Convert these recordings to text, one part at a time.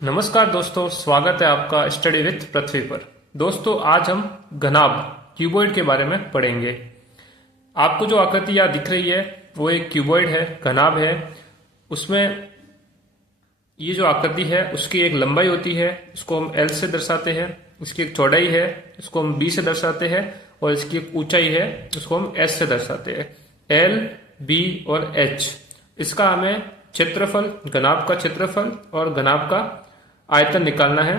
नमस्कार दोस्तों, स्वागत है आपका स्टडी विथ पृथ्वी पर। दोस्तों, आज हम घनाभ क्यूबॉइड के बारे में पढ़ेंगे। आपको जो आकृति यहाँ दिख रही है वो एक क्यूबॉइड है, घनाभ है। उसमें ये जो आकृति है उसकी एक लंबाई होती है, इसको हम एल से दर्शाते हैं। इसकी एक चौड़ाई है, इसको हम बी से दर्शाते हैं। और इसकी एक ऊंचाई है, इसको हम एस से दर्शाते हैं। एल, बी और एच। इसका हमें क्षेत्रफल, घनाभ का क्षेत्रफल और घनाभ का आयतन निकालना है।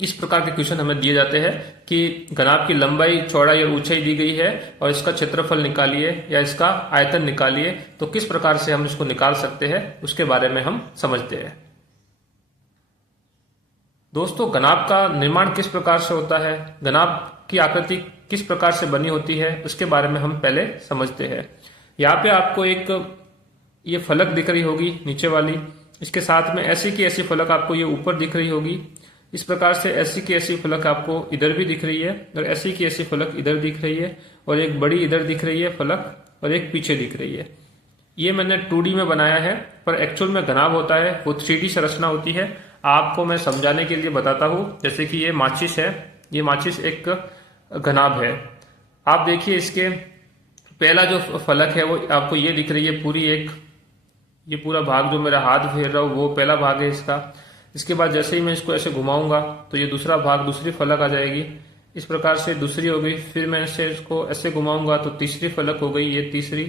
इस प्रकार के क्वेश्चन हमें दिए जाते हैं कि घनाभ की लंबाई, चौड़ाई और ऊंचाई दी गई है और इसका क्षेत्रफल निकालिए या इसका आयतन निकालिए। तो किस प्रकार से हम इसको निकाल सकते हैं उसके बारे में हम समझते हैं। दोस्तों, घनाभ का निर्माण किस प्रकार से होता है, घनाभ की आकृति किस प्रकार से बनी होती है, उसके बारे में हम पहले समझते हैं। यहाँ पे आपको एक ये फलक दिख रही होगी नीचे वाली, इसके साथ में ऐसी की ऐसी फलक आपको ये ऊपर दिख रही होगी। इस प्रकार से ऐसी की ऐसी फलक आपको इधर भी दिख रही है और ऐसी की ऐसी फलक इधर दिख रही है और एक बड़ी इधर दिख रही है फलक और एक पीछे दिख रही है। ये मैंने 2D में बनाया है, पर एक्चुअल में घनाभ होता है वो 3D संरचना होती है। आपको मैं समझाने के लिए बताता हूँ। जैसे कि ये माचिस है, ये माचिस एक घनाभ है। आप देखिए, इसके पहला जो फलक है वो आपको ये दिख रही है पूरी एक, ये पूरा भाग जो मेरा हाथ फेर रहा हूँ वो पहला भाग है इसका। इसके बाद जैसे ही मैं इसको ऐसे घुमाऊंगा तो ये दूसरा भाग, दूसरी फलक आ जाएगी। इस प्रकार से दूसरी हो गई। फिर मैं इसको ऐसे घुमाऊंगा तो तीसरी फलक हो गई, ये तीसरी।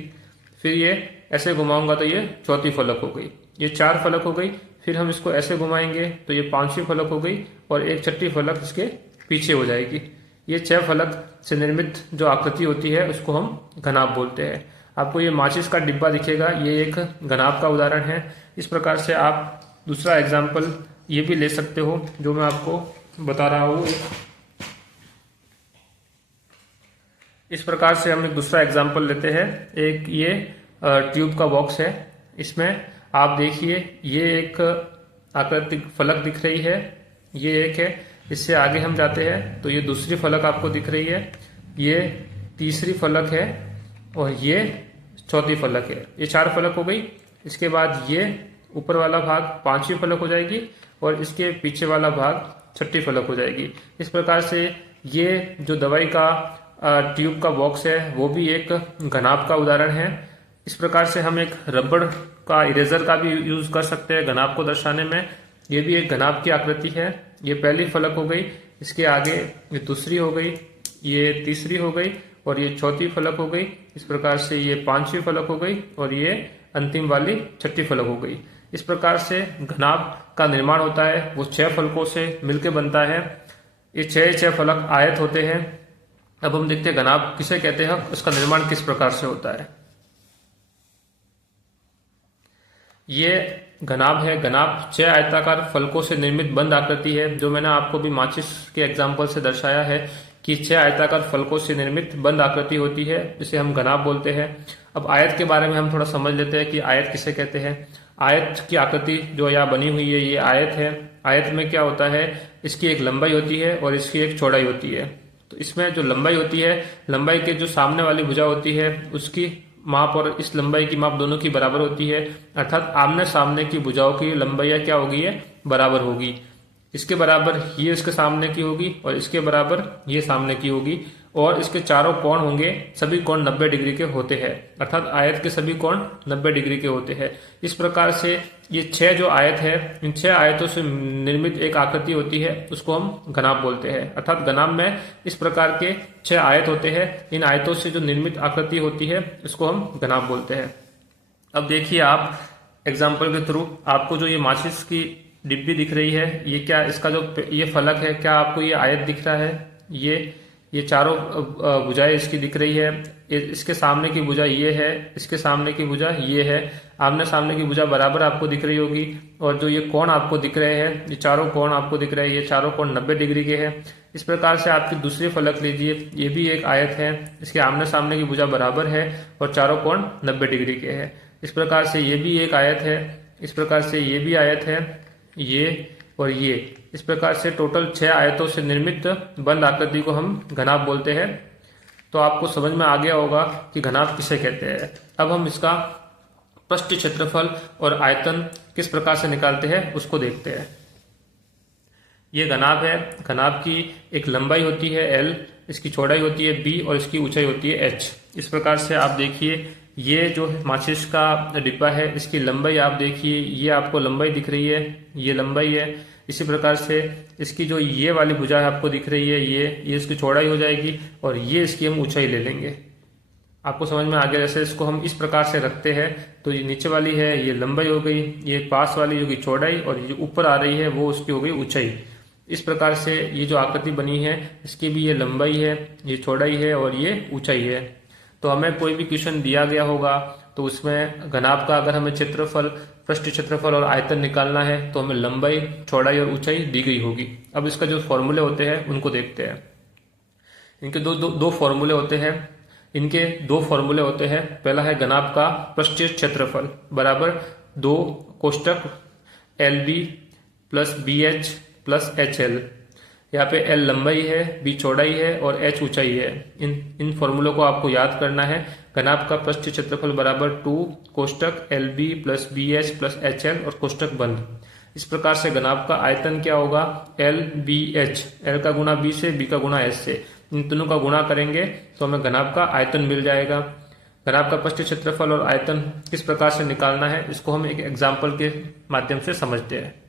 फिर ये ऐसे घुमाऊंगा तो ये चौथी फलक हो गई। ये 4 फलक हो गई। फिर हम इसको ऐसे घुमाएंगे तो ये 5वीं फलक हो गई और एक छठी फलक इसके पीछे हो जाएगी। ये 6 फलक से निर्मित जो आकृति होती है उसको हम घनाभ बोलते हैं। आपको ये माचिस का डिब्बा दिखेगा, ये एक घनाभ का उदाहरण है। इस प्रकार से आप दूसरा एग्जाम्पल ये भी ले सकते हो जो मैं आपको बता रहा हूँ। इस प्रकार से हम एक दूसरा एग्जाम्पल लेते हैं। एक ये ट्यूब का बॉक्स है, इसमें आप देखिए ये एक आकृतिक फलक दिख रही है, ये एक है। इससे आगे हम जाते हैं तो ये दूसरी फलक आपको दिख रही है, ये तीसरी फलक है और ये चौथी फलक है। ये 4 फलक हो गई। इसके बाद ये ऊपर वाला भाग 5वीं फलक हो जाएगी और इसके पीछे वाला भाग छठी फलक हो जाएगी। इस प्रकार से ये जो दवाई का ट्यूब का बॉक्स है वो भी एक घनाभ का उदाहरण है। इस प्रकार से हम एक रबड़ का, इरेजर का भी यूज कर सकते हैं घनाभ को दर्शाने में। ये भी एक घनाभ की आकृति है। ये पहली फलक हो गई, इसके आगे ये दूसरी हो गई, ये तीसरी हो गई और ये चौथी फलक हो गई। इस प्रकार से ये 5वीं फलक हो गई और ये अंतिम वाली छठी फलक हो गई। इस प्रकार से घनाभ का निर्माण होता है, वो 6 फलकों से मिलकर बनता है। ये 6 फलक आयत होते हैं। अब हम देखते हैं घनाभ किसे कहते हैं, उसका निर्माण किस प्रकार से होता है। ये घनाभ है। घनाभ 6 आयताकार फलकों से निर्मित बंद आकृति है, जो मैंने आपको भी माचिस के एग्जाम्पल से दर्शाया है कि 6 आयताकार फलकों से निर्मित बंद आकृति होती है, जिसे हम घनाभ बोलते हैं। अब आयत के बारे में हम थोड़ा समझ लेते हैं कि आयत किसे कहते हैं। आयत की आकृति जो यहाँ बनी हुई है ये आयत है। आयत में क्या होता है, इसकी एक लंबाई होती है और इसकी एक चौड़ाई होती है। तो इसमें जो लंबाई होती है, लंबाई के जो सामने वाली भुजा होती है उसकी माप और इस लंबाई की माप दोनों की बराबर होती है। अर्थात आमने सामने की भुजाओं की लंबाई क्या होगी, है बराबर होगी। इसके बराबर ये इसके सामने की होगी और इसके बराबर ये सामने की होगी। और इसके चारों कोण होंगे, सभी कोण 90 डिग्री के होते हैं। अर्थात आयत के सभी कोण 90 डिग्री के होते हैं। इस प्रकार से ये 6 जो आयत है, इन 6 आयतों से निर्मित एक आकृति होती है, उसको हम घनाभ बोलते हैं। अर्थात घनाभ में इस प्रकार के 6 आयत होते हैं। इन आयतों से जो निर्मित आकृति होती है उसको हम घनाभ बोलते हैं। अब देखिए, आप एग्जाम्पल के थ्रू आपको जो ये माचिस की डिब्बी दिख रही है, ये क्या, इसका जो ये फलक है, क्या आपको ये आयत दिख रहा है। ये चारों भुजाएं इसकी दिख रही है। इसके सामने की भुजा ये है, इसके सामने की भुजा ये है। आमने सामने की भुजा बराबर आपको दिख रही होगी। और जो ये कोण आपको दिख रहे हैं, ये चारों कोण आपको दिख रहे हैं, ये चारों कोण 90 डिग्री के हैं। इस प्रकार से आपकी दूसरी फलक लीजिए, ये भी एक आयत है। इसके आमने सामने की भुजा बराबर है और चारों कोण 90 डिग्री के हैं। इस प्रकार से ये भी एक आयत है। इस प्रकार से ये भी आयत है, ये और ये। इस प्रकार से टोटल 6 आयतों से निर्मित बंद आकृति को हम घनाभ बोलते हैं। तो आपको समझ में आ गया होगा कि घनाभ किसे कहते हैं। अब हम इसका पृष्ठ क्षेत्रफल और आयतन किस प्रकार से निकालते हैं उसको देखते हैं। ये घनाभ है। घनाभ की एक लंबाई होती है L, इसकी चौड़ाई होती है B और इसकी ऊंचाई होती है H। इस प्रकार से आप देखिए ये जो माचिस का डिब्बा है इसकी लंबाई आप देखिए, ये आपको लंबाई दिख रही है, ये लंबाई है। इसी प्रकार से इसकी जो ये वाली भुजा है आपको दिख रही है, ये इसकी चौड़ाई हो जाएगी और ये इसकी हम ऊंचाई ले लेंगे। आपको समझ में आ गया। जैसे इसको हम इस प्रकार से रखते हैं तो ये नीचे वाली है ये लंबाई हो गई, ये पास वाली जो की चौड़ाई और ये ऊपर आ रही है वो उसकी हो गई ऊंचाई। इस प्रकार से ये जो आकृति बनी है इसकी भी ये लंबाई है, ये चौड़ाई है और ये ऊंचाई है। तो हमें कोई भी क्वेश्चन दिया गया होगा तो उसमें घनाभ का अगर हमें क्षेत्रफल, पृष्ठ क्षेत्रफल और आयतन निकालना है तो हमें लंबाई, चौड़ाई और ऊंचाई दी गई होगी। अब इसका जो फॉर्मूले होते हैं उनको देखते हैं। इनके दो फॉर्मूले होते हैं। इनके दो फॉर्मूले होते हैं। पहला है घनाभ का पृष्ठीय क्षेत्रफल बराबर 2 कोष्टक LB plus BH plus HL। यहाँ पे L लंबाई है, B चौड़ाई है और H ऊंचाई है। इन फॉर्मूलों को आपको याद करना है। घनाभ का पृष्ठीय क्षेत्रफल बराबर 2 कोष्टक LB plus BH plus HL और कोष्टक बंद। इस प्रकार से घनाभ का आयतन क्या होगा, LBH, L का गुणा B से, B का गुणा H से, इन दोनों का गुणा करेंगे तो हमें घनाभ का आयतन मिल जाएगा। घनाभ का पृष्ठीय क्षेत्रफल और आयतन किस प्रकार से निकालना है इसको हम एक एग्जाम्पल के माध्यम से समझते हैं।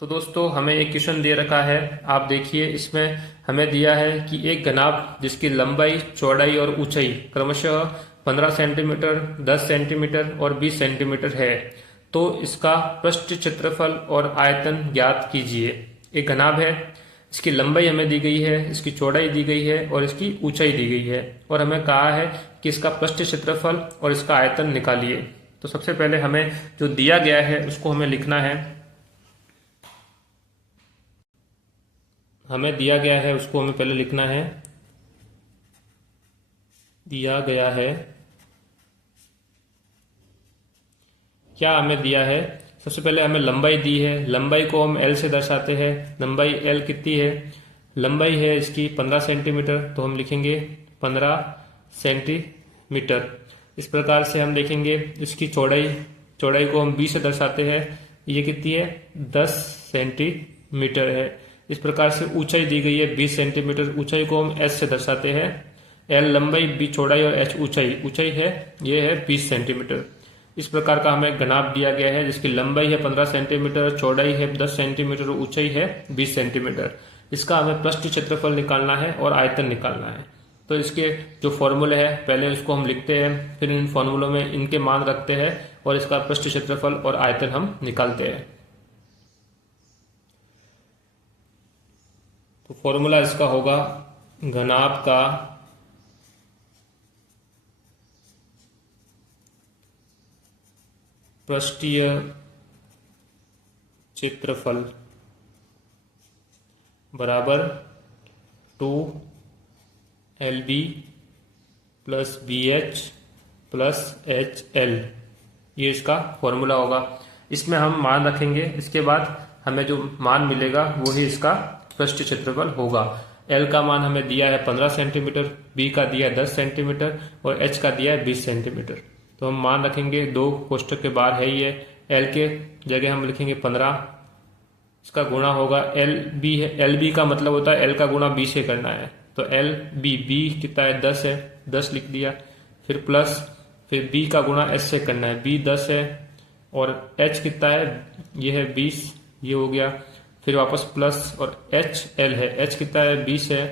तो दोस्तों हमें एक क्वेश्चन दे रखा है। आप देखिए इसमें हमें दिया है कि एक घनाभ जिसकी लंबाई, चौड़ाई और ऊंचाई क्रमशः 15 सेंटीमीटर, 10 सेंटीमीटर और 20 सेंटीमीटर है, तो इसका पृष्ठ क्षेत्रफल और आयतन ज्ञात कीजिए। एक घनाभ है, इसकी लंबाई हमें दी गई है, इसकी चौड़ाई दी गई है और इसकी ऊंचाई दी गई है और हमें कहा है कि इसका पृष्ठ क्षेत्रफल और इसका आयतन निकालिए। तो सबसे पहले हमें जो दिया गया है उसको हमें लिखना है। हमें दिया गया है उसको हमें पहले लिखना है। दिया गया है, क्या हमें दिया है, सबसे पहले हमें लंबाई दी है। लंबाई को हम L से दर्शाते हैं। लंबाई L कितनी है, लंबाई है इसकी 15 सेंटीमीटर, तो हम लिखेंगे 15 सेंटीमीटर। इस प्रकार से हम देखेंगे इसकी चौड़ाई को हम B से दर्शाते हैं, ये कितनी है 10 सेंटीमीटर है। इस प्रकार से ऊंचाई दी गई है 20 सेंटीमीटर, ऊंचाई को हम H से दर्शाते हैं। L लंबाई, B चौड़ाई और H ऊंचाई है, ये है 20 सेंटीमीटर। इस प्रकार का हमें घनाभ दिया गया है जिसकी लंबाई है 15 सेंटीमीटर, चौड़ाई है 10 सेंटीमीटर और ऊंचाई है 20 सेंटीमीटर। इसका हमें पृष्ठ क्षेत्रफल निकालना है और आयतन निकालना है। तो इसके जो फॉर्मूले है पहले इसको हम लिखते हैं, फिर इन फॉर्मूलों में इनके मान रखते हैं और इसका पृष्ठ क्षेत्रफल और आयतन हम निकालते हैं। तो फॉर्मूला इसका होगा घनाभ का पृष्ठीय क्षेत्रफल बराबर 2 LB plus BH plus HL, ये इसका फॉर्मूला होगा। इसमें हम मान रखेंगे, इसके बाद हमें जो मान मिलेगा वही इसका पृष्ठीय क्षेत्रफल होगा। L का मान हमें दिया है 15 सेंटीमीटर, B का दिया है 10 सेंटीमीटर और H का दिया है 20 सेंटीमीटर। तो हम मान रखेंगे, 2 कोष्टक के बाहर है ही है। L के जगह हम लिखेंगे 15, इसका गुणा होगा LB है। LB का मतलब होता है L का गुणा B से करना है, तो B कितना है 10 है, 10 लिख दिया। फिर प्लस, फिर B का गुणा H से करना है, B 10 है और H कितना है, ये है 20, ये हो गया। फिर वापस प्लस और HL है, H कितना है 20 है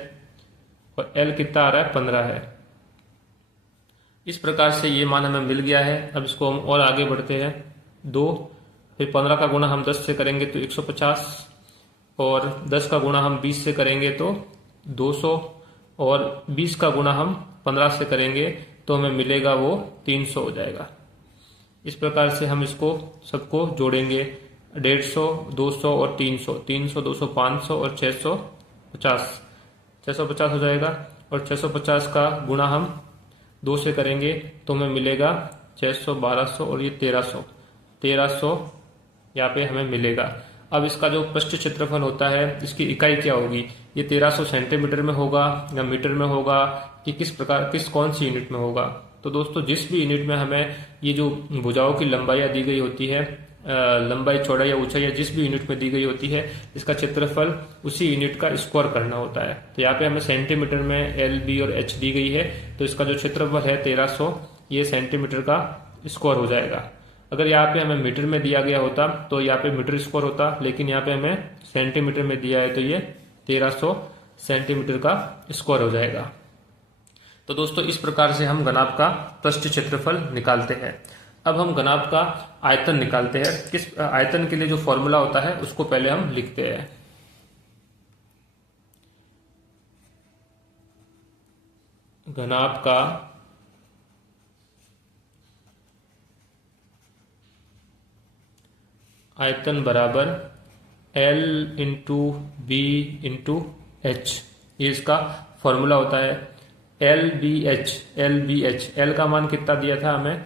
और L कितना आ रहा है 15 है। इस प्रकार से ये मान हमें मिल गया है। अब इसको हम और आगे बढ़ते हैं। 2, फिर 15 का गुणा हम 10 से करेंगे तो 150 और 10 का गुणा हम 20 से करेंगे तो 200 और 20 का गुणा हम 15 से करेंगे तो हमें मिलेगा वो 300 हो जाएगा। इस प्रकार से हम इसको सबको जोड़ेंगे, 150, 200 और 300, 300, 200, 500 और 650, 650 हो जाएगा। और 650 का गुणा हम 2 से करेंगे तो हमें मिलेगा 600, 1200 और ये 1300 यहाँ पे हमें मिलेगा। अब इसका जो पृष्ठ क्षेत्रफल होता है इसकी इकाई क्या होगी, ये 1300 सेंटीमीटर में होगा या मीटर में होगा कि किस प्रकार, कौन सी यूनिट में होगा। तो दोस्तों जिस भी यूनिट में हमें ये जो भुजाओं की लंबाइयाँ दी गई होती है, लंबाई चौड़ाई या ऊंचाई या जिस भी यूनिट में दी गई होती है, इसका क्षेत्रफल उसी यूनिट का स्क्वायर करना होता है। तो यहाँ पे हमें सेंटीमीटर में एल, बी और एच दी गई है, तो इसका जो क्षेत्रफल है 1300, ये सेंटीमीटर का स्क्वायर हो जाएगा। अगर यहाँ पे हमें मीटर में दिया गया होता तो यहाँ पे मीटर स्क्वायर होता, लेकिन यहाँ पे हमें सेंटीमीटर में दिया है तो ये 1300 सेंटीमीटर का स्क्वायर हो जाएगा। तो दोस्तों इस प्रकार से हम घनाभ का पृष्ठ क्षेत्रफल निकालते हैं। अब हम घनाभ का आयतन निकालते हैं। किस आयतन के लिए जो फॉर्मूला होता है उसको पहले हम लिखते हैं। घनाभ का आयतन बराबर L into B into H, ये इसका फॉर्मूला होता है। एल बी एच, एल का मान कितना दिया था हमें,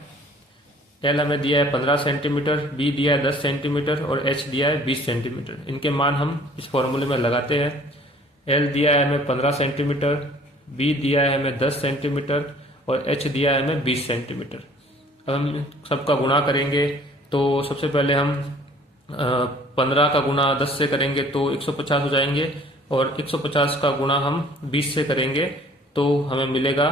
एल हमें दिया है 15 सेंटीमीटर, बी दिया है 10 सेंटीमीटर और एच दिया है 20 सेंटीमीटर। इनके मान हम इस फॉर्मूले में लगाते हैं। एल दिया है हमें 15 सेंटीमीटर, बी दिया है हमें 10 सेंटीमीटर और एच दिया है हमें 20 सेंटीमीटर। अब हम सबका गुणा करेंगे तो सबसे पहले हम 15 का गुणा 10 से करेंगे तो 150 हो जाएंगे, और 150 का गुणा हम 20 से करेंगे तो हमें मिलेगा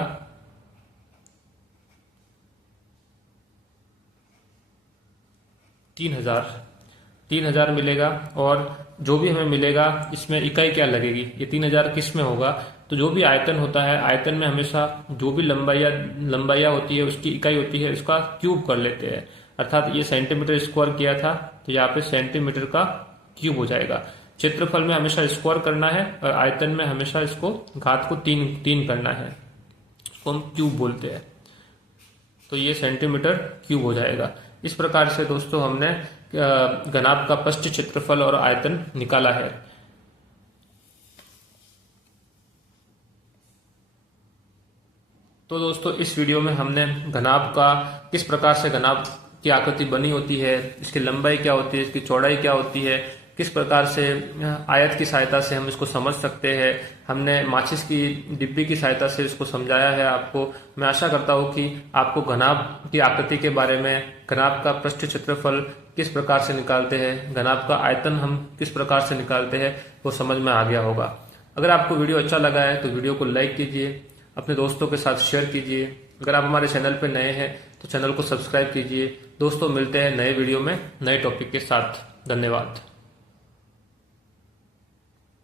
3000 मिलेगा। और जो भी हमें मिलेगा इसमें इकाई क्या लगेगी, ये 3000 किस में होगा, तो जो भी आयतन होता है, आयतन में हमेशा जो भी लंबाइयाँ होती है उसकी इकाई होती है, इसका क्यूब कर लेते हैं। अर्थात ये सेंटीमीटर स्क्वायर किया था तो यहाँ पे सेंटीमीटर का क्यूब हो जाएगा। क्षेत्रफल में हमेशा स्क्वायर करना है और आयतन में हमेशा इसको घात को तीन करना है, इसको हम क्यूब बोलते हैं। तो ये सेंटीमीटर क्यूब हो जाएगा। इस प्रकार से दोस्तों हमने घनाभ का पृष्ठ क्षेत्रफल और आयतन निकाला है। तो दोस्तों इस वीडियो में हमने घनाभ का किस प्रकार से घनाभ की आकृति बनी होती है, इसकी लंबाई क्या होती है, इसकी चौड़ाई क्या होती है, किस प्रकार से आयत की सहायता से हम इसको समझ सकते हैं, हमने माचिस की डिब्बी की सहायता से इसको समझाया है आपको। मैं आशा करता हूँ कि आपको घनाभ की आकृति के बारे में, घनाभ का पृष्ठ क्षेत्रफल किस प्रकार से निकालते हैं, घनाभ का आयतन हम किस प्रकार से निकालते हैं, वो समझ में आ गया होगा। अगर आपको वीडियो अच्छा लगा है तो वीडियो को लाइक कीजिए, अपने दोस्तों के साथ शेयर कीजिए। अगर आप हमारे चैनल पर नए हैं तो चैनल को सब्सक्राइब कीजिए। दोस्तों मिलते हैं नए वीडियो में नए टॉपिक के साथ। धन्यवाद।